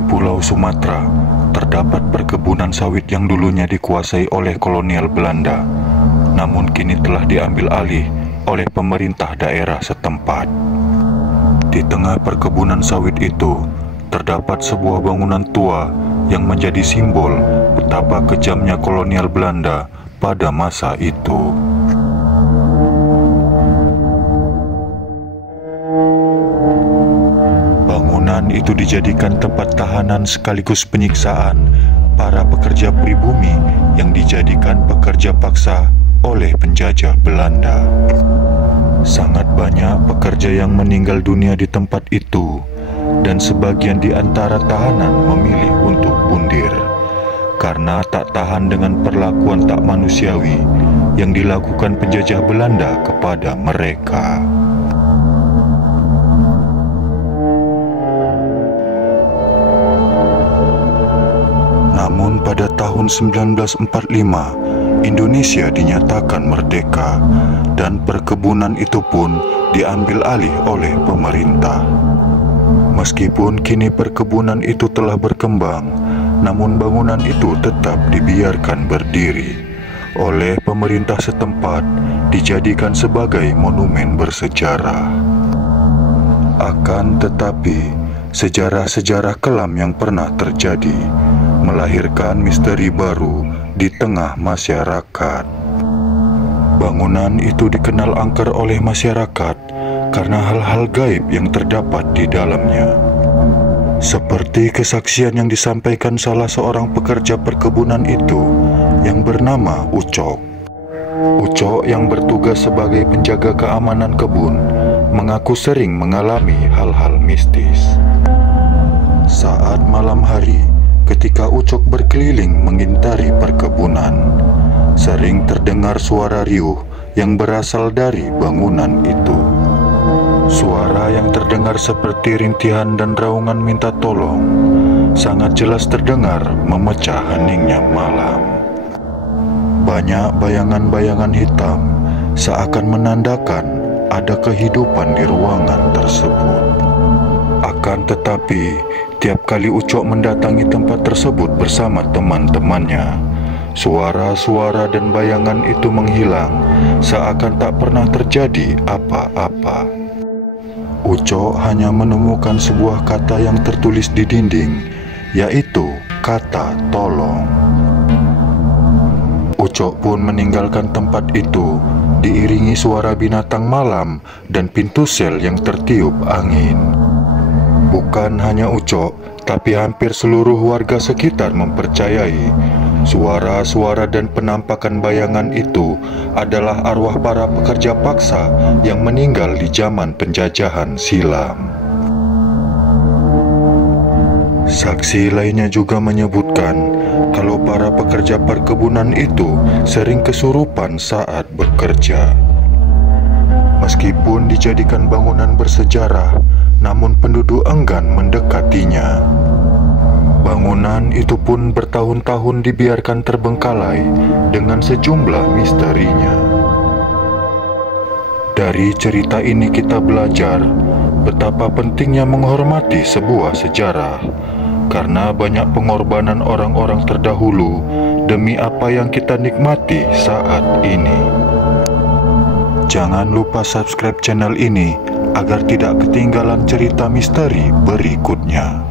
Di Pulau Sumatera, terdapat perkebunan sawit yang dulunya dikuasai oleh kolonial Belanda, namun kini telah diambil alih oleh pemerintah daerah setempat. Di tengah perkebunan sawit itu, terdapat sebuah bangunan tua yang menjadi simbol betapa kejamnya kolonial Belanda pada masa itu. Bangunan itu dijadikan tempat tahanan sekaligus penyiksaan para pekerja pribumi yang dijadikan pekerja paksa oleh penjajah Belanda. Sangat banyak pekerja yang meninggal dunia di tempat itu, dan sebagian di antara tahanan memilih untuk bundir karena tak tahan dengan perlakuan tak manusiawi yang dilakukan penjajah Belanda kepada mereka. Namun pada tahun 1945, Indonesia dinyatakan merdeka dan perkebunan itu pun diambil alih oleh pemerintah. Meskipun kini perkebunan itu telah berkembang, namun bangunan itu tetap dibiarkan berdiri oleh pemerintah setempat, dijadikan sebagai monumen bersejarah. Akan tetapi, sejarah-sejarah kelam yang pernah terjadi melahirkan misteri baru di tengah masyarakat. Bangunan itu dikenal angker oleh masyarakat karena hal-hal gaib yang terdapat di dalamnya. Seperti kesaksian yang disampaikan salah seorang pekerja perkebunan itu yang bernama Ucok. Ucok yang bertugas sebagai penjaga keamanan kebun mengaku sering mengalami hal-hal mistis. Saat malam hari, ketika Ucok berkeliling mengintari perkebunan, sering terdengar suara riuh yang berasal dari bangunan itu. Suara yang terdengar seperti rintihan dan raungan minta tolong sangat jelas terdengar memecah heningnya malam. Banyak bayangan-bayangan hitam seakan menandakan ada kehidupan di ruangan tersebut. Akan tetapi, tiap kali Ucok mendatangi tempat tersebut bersama teman-temannya, suara-suara dan bayangan itu menghilang seakan tak pernah terjadi apa-apa. Ucok hanya menemukan sebuah kata yang tertulis di dinding, yaitu kata tolong. Ucok pun meninggalkan tempat itu diiringi suara binatang malam dan pintu sel yang tertiup angin. Bukan hanya Ucok, tapi hampir seluruh warga sekitar mempercayai suara-suara dan penampakan bayangan itu adalah arwah para pekerja paksa yang meninggal di zaman penjajahan silam. Saksi lainnya juga menyebutkan kalau para pekerja perkebunan itu sering kesurupan saat bekerja. Meskipun dijadikan bangunan bersejarah, namun penduduk enggan mendekatinya. Bangunan itu pun bertahun-tahun dibiarkan terbengkalai dengan sejumlah misterinya. Dari cerita ini kita belajar betapa pentingnya menghormati sebuah sejarah, karena banyak pengorbanan orang-orang terdahulu demi apa yang kita nikmati saat ini. Jangan lupa subscribe channel ini agar tidak ketinggalan cerita misteri berikutnya.